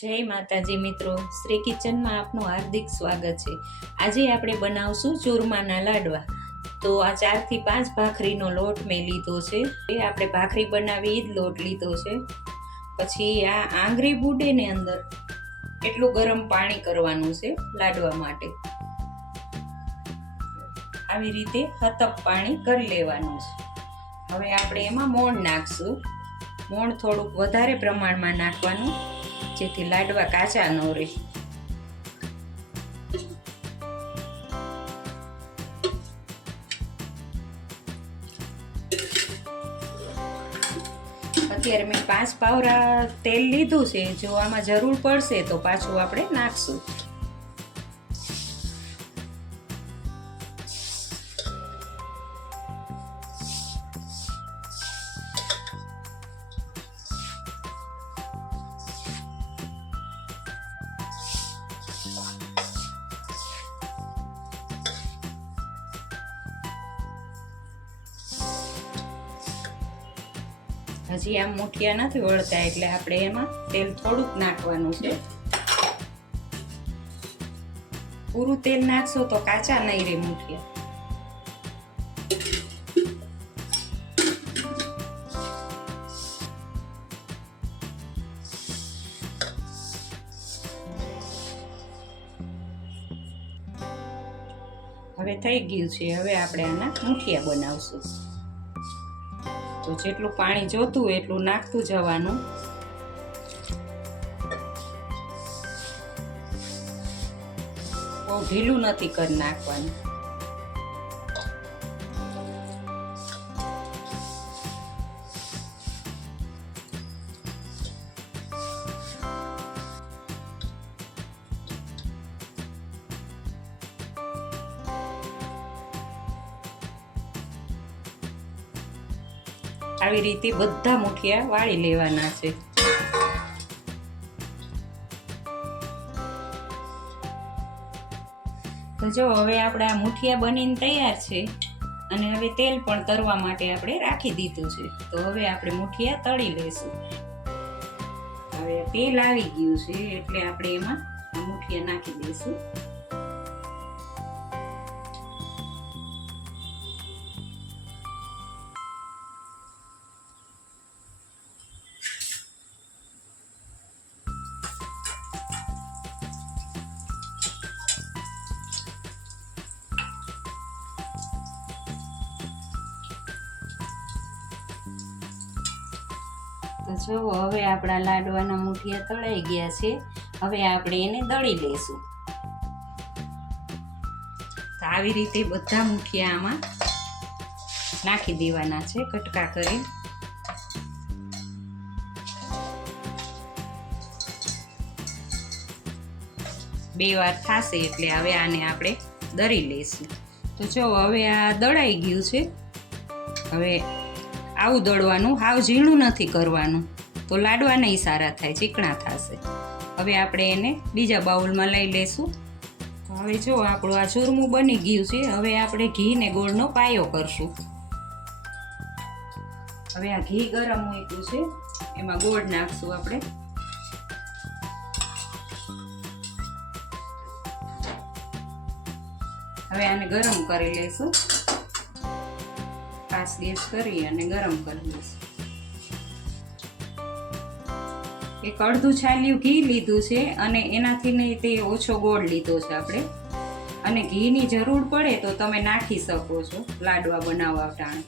જય માતાજી મિત્રો, શ્રી કિચનમાં આપનું હાર્દિક સ્વાગત છે। આજે આપણે બનાવશું ચૂરમાના લાડવા। તો આ 4 થી 5 ભાખરીનો લોટ મેં લીધો છે। એ આપણે ભાખરી બનાવી એ જ લોટ લીધો છે। પછી આ આંગળી બુડે ને અંદર એટલું ગરમ પાણી કરવાનું છે લાડવા માટે। આવી રીતે હતપ પાણી કરી લેવાનું છે। હવે આપણે એમાં મોણ નાખશું। મોણ થોડુંક વધારે પ્રમાણમાં નાખવાનું, જેથી લાડવા કાચા ન રહે। અત્યારે મેં 5 પાવરા તેલ લીધું છે। જો આમાં જરૂર પડશે તો પાછું આપણે નાખશું। હજી આમ મુઠિયા નથી વળતા, એટલે આપણે એમાં તેલ થોડુંક નાખવાનું છે। પૂરું તેલ નાખશો તો કાચા નહીં રહે મુઠિયા। હવે થઈ ગયું છે। હવે આપણે આના મુઠિયા બનાવશું। તો જેટલું પાણી જોતું હોય એટલું નાખતું જવાનું। બહુ ઢીલું નથી કરી નાખવાનું। આવી રીતે બધા મુઠિયા વાળી લેવાના છે। તો જો હવે આપણા મુઠિયા બનીને તૈયાર છે, અને હવે તેલ પણ તરવા માટે આપણે રાખી દીધું છે। તો હવે આપણે મુઠિયા તળી લેશું। હવે તેલ આવી ગયું છે, એટલે આપણે એમાં આ મુઠિયા નાખી દઈશું। તો જો હવે આપણા લાડવાના મુઠિયા તળાઈ ગયા છે। હવે આપણે એને દળી લેશું। તો આવી રીતે બધા મુઠિયા આમાં નાખી દેવાના છે, કટકા કરી। બે વાર થશે એટલે હવે આને આપણે દળી લઈશું। તો જો હવે આ દળાઈ ગયું છે। હવે આવું દળવાનું, હાવ ઝીણું નથી કરવાનું, તો લાડવા નહીં સારા થાય, ચીકણા થશે। હવે આપણે એને બીજા બાઉલમાં લઈ લેશું। હવે જો આપણું આ ચૂરમું બની ગયું છે। હવે આપણે ઘી ને ગોળનો પાયો કરશું। હવે આ ઘી ગરમ મૂક્યું છે, એમાં ગોળ નાખશું આપણે। હવે આને ગરમ કરી લઈશું। 5 ગેસ કરી અને ગરમ કરી લઈશું। એક અડધું છાલિયું ઘી લીધું છે, અને એનાથી નહીં તે ઓછો ગોળ લીધો છે આપણે। અને ઘીની જરૂર પડે તો તમે નાખી શકો છો લાડવા બનાવવા ટાણે।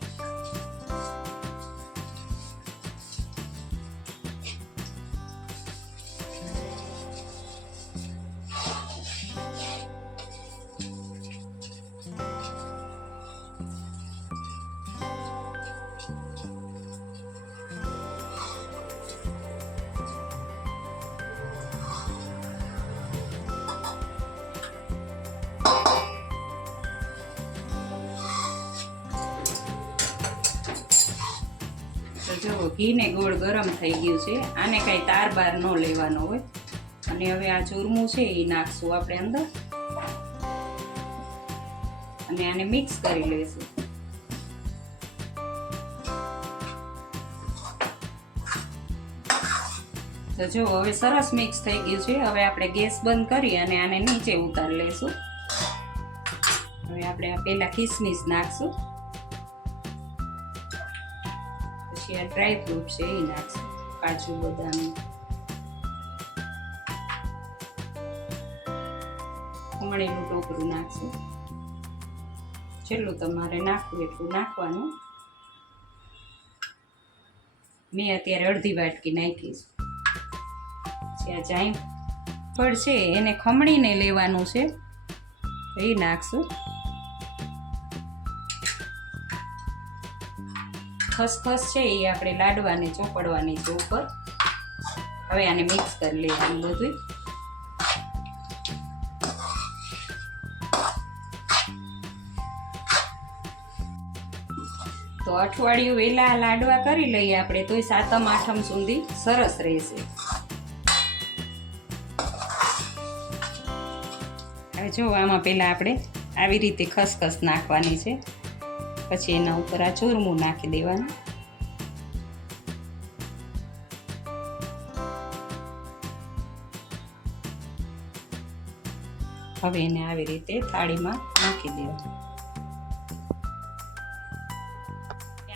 જો ઘી ને ગોળ ગરમ થઈ ગયું છે। આને કઈ તાર બાર ન લેવાનો હોય। અને હવે આ ચૂરમું છે એ નાખશું આપણે અંદર, અને આને મિક્સ કરી લઈશું। તો જો હવે સરસ મિક્સ થઈ ગયું છે. હવે આપણે ગેસ બંધ કરી અને આને નીચે ઉતારી લઈશું. હવે આપણે આ પહેલા કિસમિસ નાખશું, પછી આ ડ્રાય ફ્રૂટ છે એ નાખશું, કાજુ બદામ, ખમણેલું ટોપરું નાખશું. જેટલું તમારે નાખવું એટલું નાખવાનું. મેં અત્યારે અડધી વાટકી નાખી છે. આ જાયફળ છે એને ખમણીને લેવાનું છે, એ નાખશું. ખસખસ છે એ આપણે લાડવાને ચોપડવાની છે ઉપર. હવે આને મિક્સ કરી લેવાનું બધું. તો અઠવાડિયું વહેલા લાડવા કરી લઈએ આપણે તોય સાતમ આઠમ સુધી સરસ રહેશે. હવે જો આમાં પહેલાં આપણે આવી રીતે ખસખસ નાખવાની છે, પછી એના ઉપર આ ચૂરમું નાખી દેવાનું. હવે એને આવી રીતે થાળીમાં નાખી દેવાનું.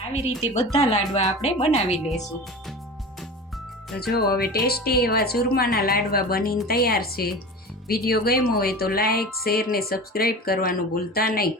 આવી રીતે બધા લાડવા આપણે બનાવી લઈશું. તો જો હવે ટેસ્ટી એવા ચૂરમાના લાડવા બનીને તૈયાર છે. વિડીયો ગમ્યો હોય તો લાઈક, શેર ને સબસ્ક્રાઈબ કરવાનું ભૂલતા નહીં.